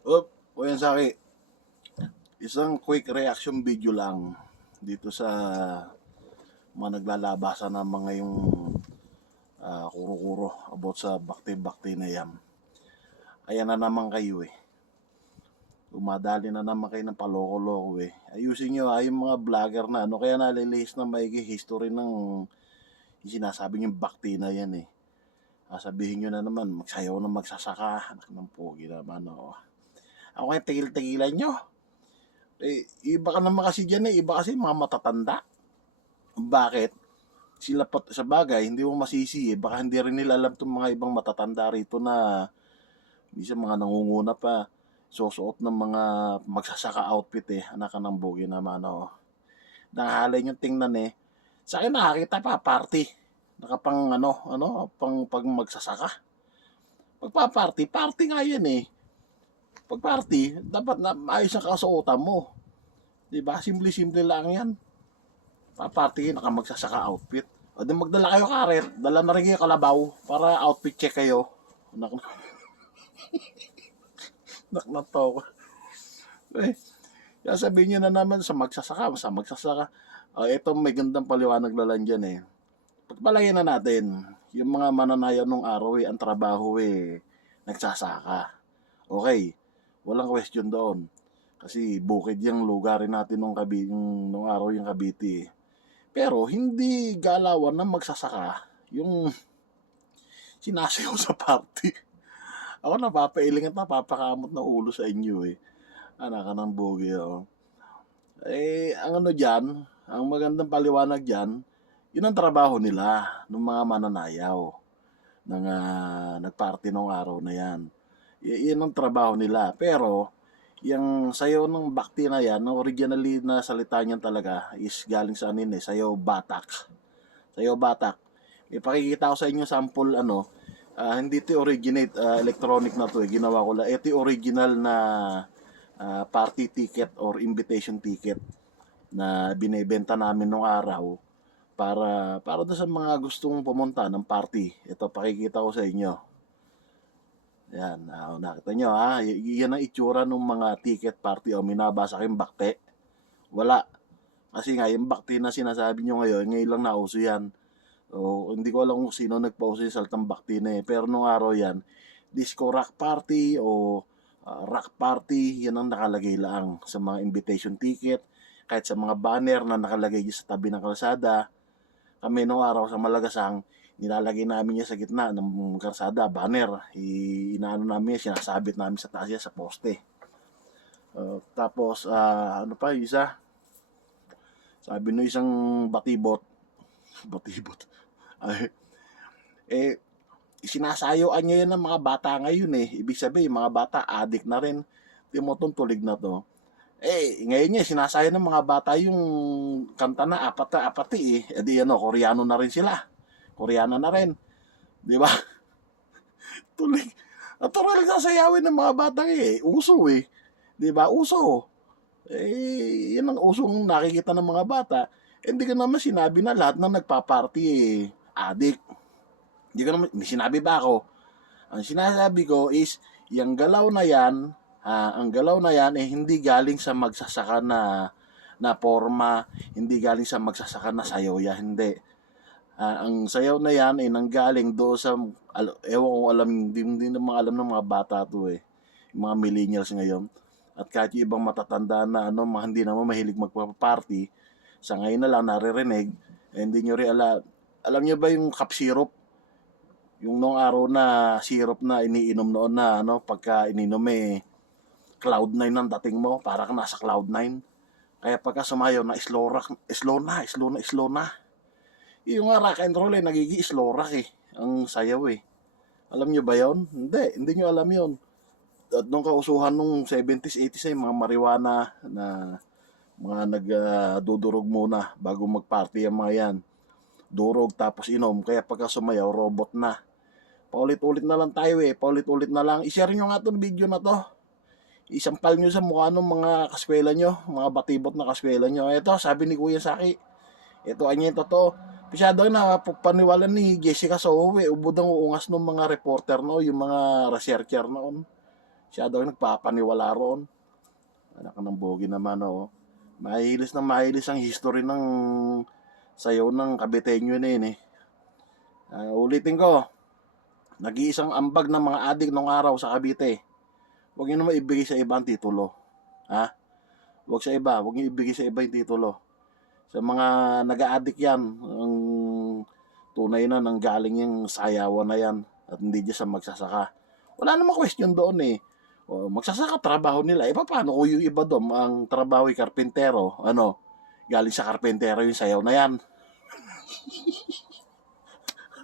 O yan Saki, isang quick reaction video lang dito sa mga naglalabasan ng mga yung kuro-kuro about sa bakti-bakti na yan. Ayan na naman kayo eh. Umadali na naman kayo ng paloko-loko eh. Ayusin nyo yung mga vlogger na ano, kaya nalilihis na maigi history ng yung sinasabi yung bakti na yan eh. Sabihin nyo na naman, magsayaw na magsasaka. Anak ng pogi naman ako. Ako kaya tigil-tigilan nyo. Iba ka naman kasi dyan eh. Iba kasi mga matatanda. Bakit? Sila sa bagay, hindi mo masisi eh. Baka hindi rin nila alam itong mga ibang matatanda rito na minsan mga nangunguna pa. Susuot ng mga magsasaka outfit eh. Anak ng bogi naman ako. Nakahalay yung tingnan eh. Sa akin nakakita pa, party. Nakapang pang pag magsasaka. Pagpa-party, party nga yan eh. Pag party, dapat na maayos ang kasuotan mo. Diba? Simple-simple lang yan. Paparty, nakamagsasaka outfit. O di magdala kayo karet, dala na rin kayo kalabaw para outfit check kayo. Nak na to. Eh, sabihin nyo na naman sa magsasaka. Ito may gandang paliwanag na lang dyan eh. Pagpalayan na natin, yung mga mananayaw nung araw eh, ang trabaho eh, nagsasaka. Okay, walang question doon. Kasi bukid yung lugarin natin nung araw yung Cavite eh. Pero hindi galawan na magsasaka yung sinasayaw sa party. Ako napapailing at napapakamot na ulo sa inyo eh. Anak ka ng bogi oh. Ang ano dyan, ang magandang paliwanag dyan, yun ang trabaho nila ng mga mananayaw ng nagparty nung araw na yan. Yun ang trabaho nila. Pero, yung sayaw ng bakti na yan, originally na salita niyan talaga is galing sa anin eh, sayaw batak. Sayaw batak. Ipakikita ko sa inyo sample hindi ito originate, electronic na to eh, ginawa ko lang. Ito yung original na party ticket or invitation ticket na binebenta namin nung araw para sa mga gustong pumunta ng party. Ito pakikita ko sa inyo. Yan, nakita nyo ha, yan ang itsura ng mga ticket party o minabasa kayong bakte. Wala. Kasi nga, yung bakte na sinasabi nyo ngayon lang nauso yan. O, hindi ko alam kung sino nagpauso yung salitang bakte na eh. Pero nung araw yan, disco rock party o rock party, yan ang nakalagay lang sa mga invitation ticket. Kahit sa mga banner na nakalagay sa tabi ng kalsada. Kami nung araw sa Malagasang, nilalagay namin niya sa gitna ng kalsada, banner. Inaano namin yan, sinasabit namin sa taas yan, sa poste. Tapos, ano pa, isa, sabi no isang batibot, ay, sinasayoan niya yan ng mga bata ngayon eh. Ibig sabihin, mga bata, adik na rin. Timotong tulig na to. Ngayon niya, sinasayo ng mga bata yung kanta na apati eh. Di Koreano na rin sila. Koreano na rin. Di ba? Tulig. Natural sasayawin ng mga bata eh. Uso eh. Di ba? Uso. Yan ang usong nakikita ng mga bata. Hindi ko naman sinabi na lahat ng nagpa-party adik. Hindi ko naman, may sinabi ba ako? Ang sinasabi ko is, yung galaw na yan, ang galaw na yan hindi galing sa magsasaka na forma, hindi galing sa magsasaka na sayaw ya, hindi. Ang sayaw na yan ay nanggaling do sa, ewan ko alam, hindi naman alam ng mga bata to eh, yung mga millennials ngayon. At kahit yung ibang matatanda na hindi naman mahilig magpa-party, sa ngayon na lang naririnig, hindi nyo rin alam nyo ba yung cup syrup? Yung nung araw na syrup na iniinom noon na pagka ininom cloud9 ang dating mo, para ka nasa cloud9. Kaya pagka sumayaw na slow na. Yung nga rock and roll nagiging slow rock ang sayaw Alam nyo ba yon? Hindi nyo alam yon. At nung kausuhan nung 70s, 80s mga marijuana na mga nagdudurog muna bago magparty ang mga yan. Durog tapos inom, kaya pagka sumayaw, robot na. Paulit-ulit na lang tayo paulit-ulit na lang. I-share nyo nga itong video na to. Isampal nyo sa mukha ng mga kaskwela nyo, mga batibot na kaskwela nyo. Ito, sabi ni Kuya Saki, ito anya ito to. Pisyado na paniwala ni Jessica Sowe, ubod ang uungas ng mga reporter yung mga researcher noon. Siya daw yung nagpapaniwala roon. Anak ng bogi naman, oh. Mahilis na mahilis ang history ng sayaw ng Kabiteño na yun, eh. Ulitin ko, nag-iisang ambag ng mga adik nung araw sa Cavite. Huwag nyo naman ibigay sa iba ang titulo. Ha? Huwag sa iba. Huwag nyo ibigay sa iba yung titulo. Sa mga nag-a-addict yan, ang tunay na nang galing yung sayawan na yan at hindi dyan sa magsasaka. Wala namang question doon, eh. O, magsasaka trabaho nila. E paano kung yung iba doon, ang trabaho ay karpentero, ano, galing sa karpentero yung sayaw na yan.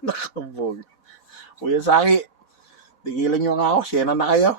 Nakabog. Kuya Saki, tigilan nyo nga ako. Siya na kayo.